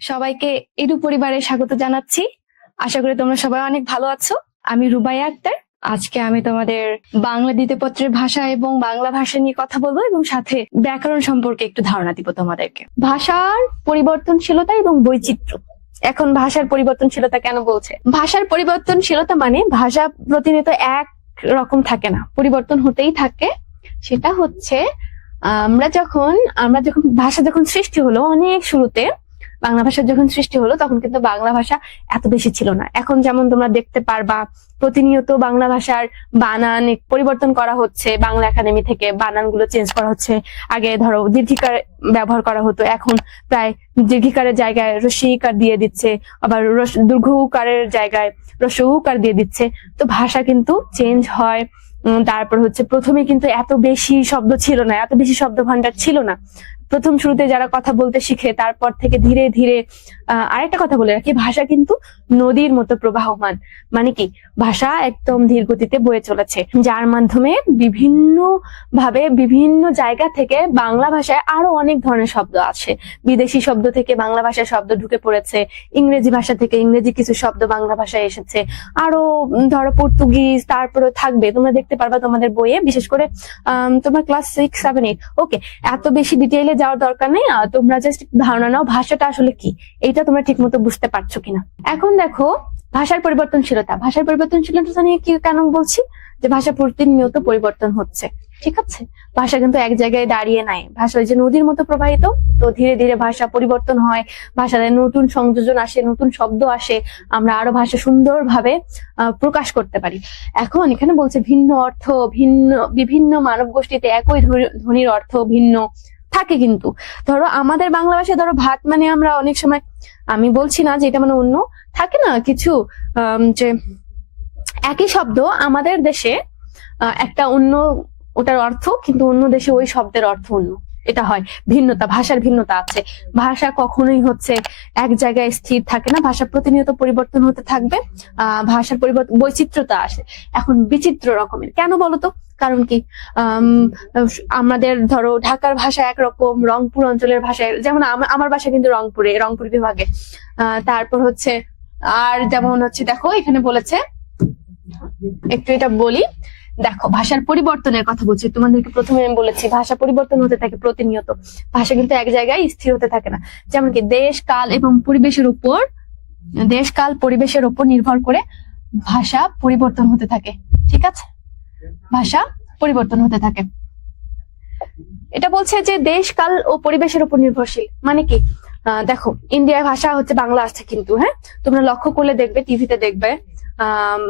সবাইকে এডু পরিবারে স্বাগত জানাচ্ছি। আশা করি তোমরা সবাই অনেক ভালো আছো। আমি রুবাইয়া আক্তার। আজকে আমি তোমাদের বাংলা দ্বিতীয়পত্রের ভাষা এবং বাংলা ভাষা নিয়ে কথা বলব এবং সাথে ব্যাকরণ সম্পর্কে একটু ধারণা দিব তোমাদেরকে। ভাষার পরিবর্তনশীলতা এবং বৈচিত্র্য। এখন ভাষার পরিবর্তনশীলতা কেন বলছে? ভাষার পরিবর্তনশীলতা মানে ভাষা প্রতিনিয়ত এক রকম থাকে না। পরিবর্তন হতেই থাকে। সেটা হচ্ছে, আমরা যখন আমরা যখন, ভাষা যখন সৃষ্টি হলো অনেক শুরুতে বাংলা ভাষা যখন সৃষ্টি হলো, তখন কিন্তু বাংলা ভাষা এত বেশি ছিল না। এখন যেমন তোমরা দেখতে পারবা, প্রতিনিয়ত বাংলা ভাষার বানান পরিবর্তন করা হচ্ছে, বাংলা একাডেমি থেকে বানানগুলো চেঞ্জ করা হচ্ছে। আগে ধরো দীর্ঘিকার ব্যবহার করা হতো, এখন প্রায় দীর্ঘিকারের জায়গায় রসিকার দিয়ে দিচ্ছে, আবার দীর্ঘকারের জায়গায় রসউকার দিয়ে দিচ্ছে। তো ভাষা কিন্তু চেঞ্জ হয়। তারপর হচ্ছে প্রথমে কিন্তু এত বেশি শব্দ ছিল না, এত বেশি শব্দ ভান্ডার ছিল না। প্রথম শুরুতে যারা কথা বলতে শিখে তারপর থেকে ধীরে ধীরে আরেকটা কথা বলে রাখি, ভাষা কিন্তু নদীর মতো প্রবাহমান। মানে কি? ভাষা একদম ধীর গতিতে বয়ে চলেছে। যার মাধ্যমে বিভিন্ন ভাবে বিভিন্ন জায়গা থেকে বাংলা ভাষায় আরও অনেক ধরনের শব্দ আছে বিদেশি শব্দ থেকে বাংলা ভাষায় শব্দ ঢুকে পড়েছে, ইংরেজি ভাষা থেকে ইংরেজি কিছু শব্দ বাংলা ভাষায় এসেছে। আরও ধরো পর্তুগিজ তারপরে থাকবে। তোমরা দেখতে পারবা তোমাদের বইয়ে, বিশেষ করে তোমার class six, seven, eight. Okay, এত বেশি ডিটেইলে যাওয়ার দরকার নেই। তোমরা জাস্ট ধারণা নাও ভাষাটা আসলে কি। এইটা তোমরা ঠিক মতো বুঝতে পারছ কিনা। এখন দেখো, ভাষার পরিবর্তনশীলতা। ভাষার পরিবর্তনশীলতা নিয়ে কি কেন বলছি? যে ভাষা প্রতিনিয়ত পরিবর্তন হচ্ছে, ঠিক আছে? ভাষা কিন্তু এক জায়গায় দাঁড়িয়ে নাই। ভাষা যে নদীর মতো প্রবাহিত, তো ধীরে ধীরে ভাষা পরিবর্তন হয়। ভাষাতে নতুন সংযোজন আসে, নতুন শব্দ আসে। আমরা আরও ভাষা সুন্দরভাবে প্রকাশ করতে পারি। এখন এখানে বলছে ভিন্ন অর্থ, ভিন্ন, বিভিন্ন মানব গোষ্ঠীতে একই ধ্বনি- ধ্বনির অর্থ ভিন্ন। থাকে কিন্তু। ধরো আমাদের বাংলা ভাষায় ধরো ভাত মানে আমরা অনেক সময়, আমি বলছি না যে এটা মানে অন্য, থাকে না কিছু যে একই শব্দ আমাদের দেশে একটা অন্য, ওটার অর্থ, কিন্তু অন্য দেশে ওই শব্দের অর্থ অন্য। এটা হয়। ভিন্নতা ভাষার ভিন্নতা আছে। ভাষা কখনোই হচ্ছে এক জায়গায় স্থির থাকে না ভাষা প্রতিনিয়ত পরিবর্তন হতে থাকবে আহ ভাষার পরিবর্তন বৈচিত্র্যতা আসে এখন বিচিত্র রকমের। কেন বলতো? কারণ কি? আম, আমাদের ধরো ঢাকার ভাষা একরকম রংপুর অঞ্চলের ভাষায় যেমন আমার বাসা কিন্তু রংপুরে রংপুর বিভাগে। তারপর হচ্ছে আর যেমন হচ্ছে দেখো এখানে বলেছে একটু এটা বলি। দেখো, ভাষার পরিবর্তনের কথা বলছি। তোমাদেরকে প্রথমে আমি বলেছি, ভাষা পরিবর্তন হতে থাকে প্রতিনিয়ত। ভাষা কিন্তু এক জায়গায় স্থির হতে থাকে না। যেমন কি দেশ, কাল এবং পরিবেশের উপর, দেশ, কাল, পরিবেশের উপর নির্ভর করে ভাষা পরিবর্তন হতে থাকে। ঠিক আছে? ভাষা পরিবর্তন হতে থাকে। এটা বলছে যে দেশ, কাল ও পরিবেশের উপর নির্ভরশীল। মানে কি? দেখো, ইন্ডিয়ার ভাষা হচ্ছে বাংলা আছে কিন্তু হ্যাঁ? তোমরা লক্ষ্য করলে দেখবে টিভিতে দেখবে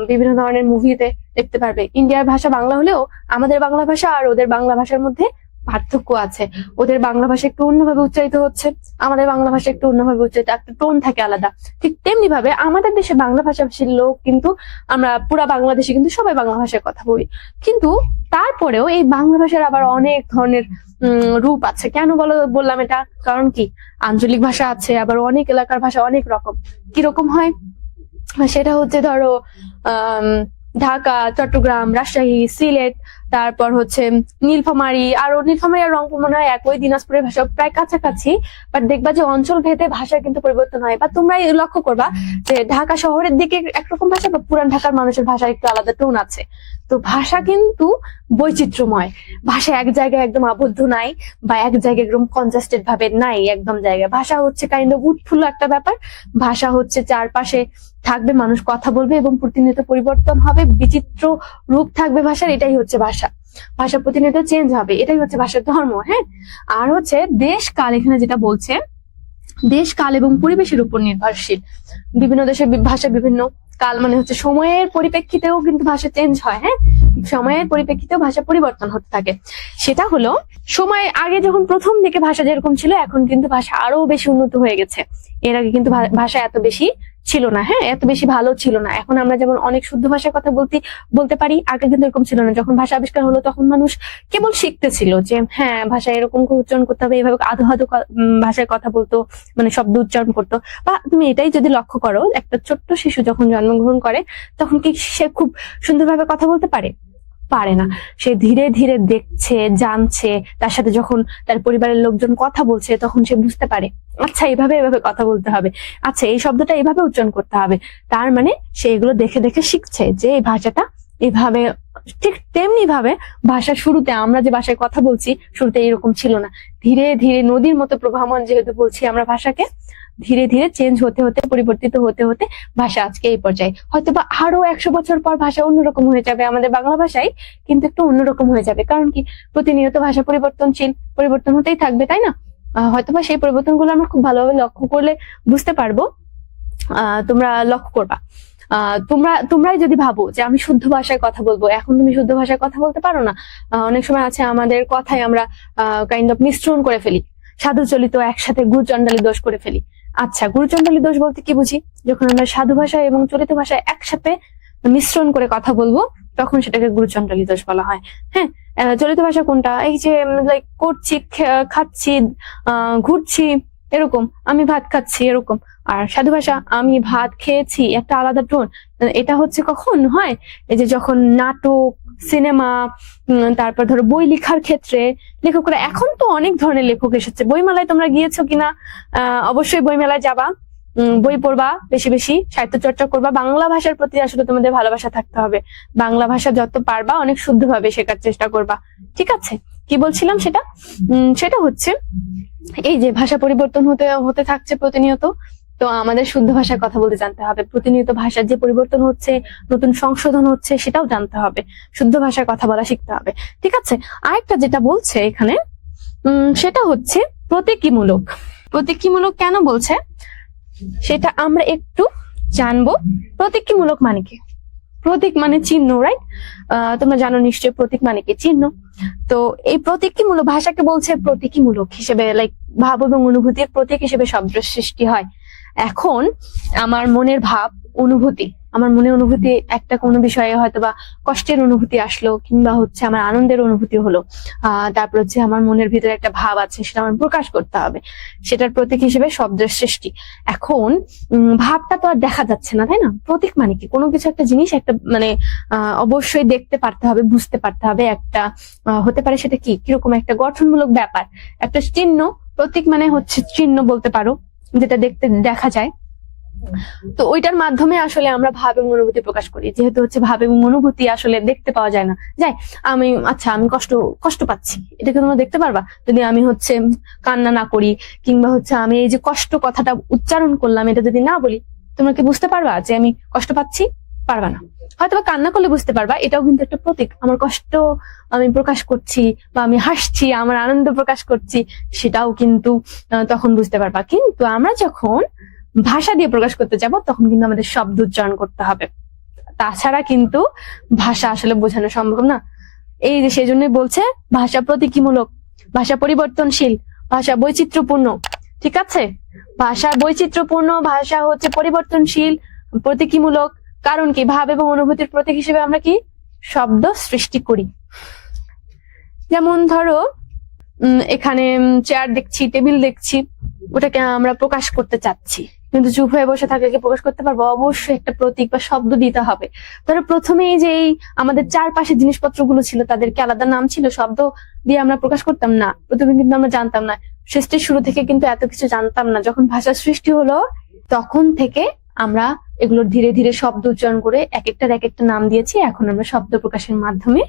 বিভিন্ন ধরনের মুভিতে দেখতে পারবে। ইন্ডিয়ার ভাষা বাংলা হলেও আমাদের বাংলা ভাষা আর ওদের বাংলা ভাষার মধ্যে পার্থক্য আছে। ওদের বাংলা ভাষা একটু অন্যভাবে উচ্চারিত হচ্ছে আমাদের বাংলা ভাষা একটু অন্যভাবে উচ্চারিত একটা টোন থাকে আলাদা। ঠিক তেমনি ভাবে আমাদের দেশে বাংলা ভাষাভাষীর লোক কিন্তু আমরা পুরা বাংলাদেশে কিন্তু সবাই বাংলা ভাষায় কথা বলি। কিন্তু তারপরেও এই বাংলা ভাষার আবার অনেক ধরনের রূপ আছে। কেন বলো বললাম এটা? কারণ কি? আঞ্চলিক ভাষা আছে আবার অনেক এলাকার ভাষা অনেক রকম। কীরকম হয়? সেটা হচ্ছে ধরো আম, ঢাকা চট্টগ্রাম রাজশাহী সিলেট তারপর হচ্ছে নীলফামারী, আর নীলফামারী আর রংপুর মনে হয় একই, দিনাজপুরের ভাষা প্রায় কাছাকাছি বাট দেখবা যে অঞ্চল ভেদে ভাষার কিন্তু পরিবর্তন হয়। বা তোমরা লক্ষ্য করবা যে ঢাকা শহরের দিকে একরকম ভাষা বা পুরান ঢাকার মানুষের ভাষার একটু আলাদা টোন আছে। তো ভাষা কিন্তু বৈচিত্র্যময়। ভাষা এক জায়গায় একদম আবদ্ধ নাই, বা এক জায়গায় একদম কনজাস্টেড ভাবে নাই একদম জায়গায়। ভাষা হচ্ছে কাইন্ড অফ উৎফুল্ল একটা ব্যাপার। ভাষা হচ্ছে চারপাশে থাকবে, মানুষ কথা বলবে এবং প্রতিনিয়ত পরিবর্তন হবে, বিচিত্র রূপ থাকবে ভাষার, এটাই হচ্ছে ভাষা। ভাষা প্রতিনিয়ত চেঞ্জ হবে, এটাই হচ্ছে ভাষার ধর্ম হ্যাঁ? আর হচ্ছে দেশ, কাল এখানে যেটা বলছে, দেশ, কাল এবং পরিবেশের উপর নির্ভরশীল। বিভিন্ন দেশের ভাষা বিভিন্ন কাল মানে হচ্ছে সময়ের পরিপ্রেক্ষিতেও কিন্তু ভাষা চেঞ্জ হয় হ্যাঁ? সময়ের পরিপ্রেক্ষিতেও ভাষা পরিবর্তন হতে থাকে। সেটা হলো, সময় আগে যখন প্রথম দিকে ভাষা যেরকম ছিল, এখন কিন্তু ভাষা আরও বেশি উন্নত হয়ে গেছে। এর আগে কিন্তু ভাষা এত বেশি ছিল না হ্যাঁ এত বেশি ভালো ছিল না। এখন আমরা যেমন অনেক শুদ্ধ ভাষার কথা বলতে বলতে পারি, আগে কিন্তু এরকম ছিল না। যখন ভাষা আবিষ্কার হলো, তখন মানুষ কেবল শিখতেছিল যে হ্যাঁ ভাষা এরকম করে উচ্চারণ করতে হবে, এভাবে আধো আধো ভাষায় কথা বলতো মানে শব্দ উচ্চারণ করতো। বা তুমি এটাই যদি লক্ষ্য করো, একটা ছোট্ট শিশু যখন জন্মগ্রহণ করে, তখন কি সে খুব সুন্দরভাবে কথা বলতে পারে? পারে না। সে ধীরে ধীরে দেখছে, জানছে, তার সাথে যখন তার পরিবারের লোকজন কথা বলছে, তখন সে বুঝতে পারে আচ্ছা এভাবে এভাবে কথা বলতে হবে। আচ্ছা এই শব্দটা এভাবে উচ্চারণ করতে হবে। তার মানে সে এগুলো দেখে দেখে শিখছে যে এই ভাষাটা এভাবে, ঠিক তেমনি ভাবে ভাষা শুরুতে আমরা যে ভাষায় কথা বলছি, শুরুতে এরকম ছিল না। ধীরে ধীরে নদীর মতো প্রবাহমান যেহেতু বলছি আমরা ভাষাকে ধীরে ধীরে চেঞ্জ হতে হতে, পরিবর্তিত হতে হতে ভাষা আজকে এই পর্যায়ে। হয়তো বা আরও একশো বছর পর ভাষা অন্যরকম হয়ে যাবে আমাদের বাংলা ভাষায়, কিন্তু একটু অন্যরকম হয়ে যাবে। কারণ কি? প্রতিনিয়ত ভাষা পরিবর্তনশীল, পরিবর্তন হতেই থাকবে, তাই না? হয়তোবা সেই পরিবর্তনগুলো আমরা খুব ভালোভাবে লক্ষ্য করলে বুঝতে পারব। তোমরা লক্ষ্য করবা। তোমরা, তোমরাই যদি ভাবো যে আমি শুদ্ধ ভাষায় কথা বলব, এখন তুমি শুদ্ধ ভাষায় কথা বলতে পারো না? অনেক সময় আছে আমাদের কথায় আমরা কাইন্ড অফ মিশ্রণ করে ফেলি। সাধু চলিত একসাথে গুরুচণ্ডালী দোষ করে ফেলি। আচ্ছা গুরুচণ্ডালী দোষ বলতে কি বুঝি? যখন আমরা সাধু ভাষা এবং চলিত ভাষায় একসাথে মিশ্রণ করে কথা বলব, তখন সেটাকে গুরুচণ্ডালী দোষ বলা হয়। হ্যাঁ চলিত ভাষা কোনটা? এই যে লাইক করছি খাচ্ছি ঘুরছি, এরকম। আমি ভাত খাচ্ছি, এরকম। আর সাধু ভাষা, আমি ভাত খেয়েছি, একটা আলাদা টোন। এটা হচ্ছে কখন? হয়? এই যে যখন নাটক সিনেমা তারপর ধরো বই লেখার ক্ষেত্রে লেখকরা এখন তো অনেক ধরনের লেখক এসেছে। বইমেলায় তোমরা গিয়েছো কিনা? অবশ্যই বইমেলায় যাবা। বই পড়বা বেশি বেশি সাহিত্য চর্চা করবা। বাংলা ভাষার প্রতি আসলে তোমাদের ভালোবাসা থাকতে হবে। বাংলা ভাষা যত পারবা অনেক শুদ্ধভাবে শেখার চেষ্টা করবা। ঠিক আছে? কি বলছিলাম সেটা? সেটা হচ্ছে, এই যে ভাষা পরিবর্তন হতে হতে থাকছে প্রতিনিয়ত তো আমাদের শুদ্ধ ভাষায় কথা বলতে জানতে হবে। প্রতিনিয়ত ভাষার যে পরিবর্তন হচ্ছে, নতুন সংশোধন হচ্ছে, সেটাও জানতে হবে। শুদ্ধ ভাষায় কথা বলা শিখতে হবে। ঠিক আছে? আরেকটা যেটা বলছে এখানে সেটা হচ্ছে প্রতীকীমূলক। প্রতীকীমূলক কেন বলছে? সেটা আমরা একটু জানব। প্রতীকীমূলক মানে কি? প্রতীক মানে চিহ্ন রাইট তোমরা জানো নিশ্চয়ই প্রতীক মানে কি? চিহ্ন। তো এই প্রতীকীমূলক, ভাষাকে বলছে প্রতীকীমূলক হিসেবে লাইক ভাব এবং অনুভূতির প্রতীক হিসেবে শব্দ সৃষ্টি হয়। এখন আমার মনের ভাব, অনুভূতি, আমার মনে অনুভূতি একটা কোনো বিষয়ে হয়তো বা কষ্টের অনুভূতি আসলো কিংবা হচ্ছে আমার আনন্দের অনুভূতি হলো, আহ, তারপর হচ্ছে আমার মনের ভিতরে একটা ভাব আছে সেটা আমার প্রকাশ করতে হবে। সেটার প্রতীক হিসেবে শব্দের সৃষ্টি। এখন ভাবটা তো আর দেখা যাচ্ছে না, তাই না? প্রতীক মানে কি? কোনো কিছু একটা জিনিস একটা মানে অবশ্যই দেখতে পারতে হবে, বুঝতে পারতে হবে একটা হতে পারে সেটা কি? কীরকম একটা গঠনমূলক ব্যাপার? একটা চিহ্ন, প্রতীক মানে হচ্ছে চিহ্ন বলতে পারো। যেটা দেখতে দেখা যায়। তো ওইটার মাধ্যমে আসলে আমরা ভাব এবং অনুভূতি প্রকাশ করি। যেহেতু হচ্ছে ভাব এবং অনুভূতি আসলে দেখতে পাওয়া যায় না। যাই, আমি আচ্ছা আমি কষ্ট কষ্ট পাচ্ছি। এটাকে তোমরা দেখতে পারবা? যদি আমি হচ্ছে কান্না না করি কিংবা হচ্ছে আমি এই যে কষ্ট কথাটা উচ্চারণ করলাম, এটা যদি না বলি, তোমরা কি বুঝতে পারবা যে আমি কষ্ট পাচ্ছি? পারবা না। হয়তো বা কান্না করলে বুঝতে পারবা, এটাও কিন্তু একটা প্রতীক। আমার কষ্ট আমি প্রকাশ করছি বা আমি হাসছি, আমার আনন্দ প্রকাশ করছি, সেটাও কিন্তু তখন বুঝতে পারবা। কিন্তু আমরা যখন ভাষা দিয়ে প্রকাশ করতে যাব, তখন কিন্তু আমাদের শব্দ উচ্চারণ করতে হবে। তাছাড়া কিন্তু ভাষা আসলে বোঝানো সম্ভব না। এই যে সেই জন্যই বলছে, ভাষা প্রতীকীমূলক, ভাষা পরিবর্তনশীল, ভাষা বৈচিত্র্যপূর্ণ, ঠিক আছে? ভাষা বৈচিত্র্যপূর্ণ, ভাষা হচ্ছে পরিবর্তনশীল, প্রতীকীমূলক কারণ কি? ভাব এবং অনুভূতির প্রতীক হিসেবে আমরা কি? শব্দ সৃষ্টি করি। যেমন ধরো এখানে চেয়ার দেখছি টেবিল দেখছি, ওটাকে আমরা প্রকাশ করতে চাচ্ছি। কিন্তু চুপ হয়ে বসে থাকলে কি প্রকাশ করতে পারব? অবশ্যই একটা প্রতীক বা শব্দ দিতে হবে। ধরো, প্রথমেই যে এই আমাদের চারপাশে জিনিসপত্রগুলো ছিল, তাদেরকে আলাদা নাম ছিল, শব্দ দিয়ে আমরা প্রকাশ করতাম না। প্রথমে কিন্তু আমরা জানতাম না। সৃষ্টির শুরু থেকে কিন্তু এত কিছু জানতাম না। যখন ভাষার সৃষ্টি হলো, তখন থেকে আমরা এগুলোর ধীরে ধীরে শব্দ উচ্চারণ করে এক একটার এক একটা নাম দিয়েছি। এখন আমরা শব্দ প্রকাশের মাধ্যমে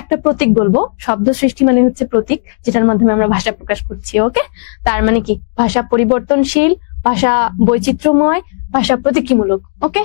একটা প্রতীক বলব। শব্দ সৃষ্টি মানে হচ্ছে প্রতীক, যেটার মাধ্যমে আমরা ভাষা প্রকাশ করছি, ওকে? তার মানে কি? ভাষা পরিবর্তনশীল, ভাষা বৈচিত্র্যময়, ভাষা প্রতীকীমূলক, ওকে?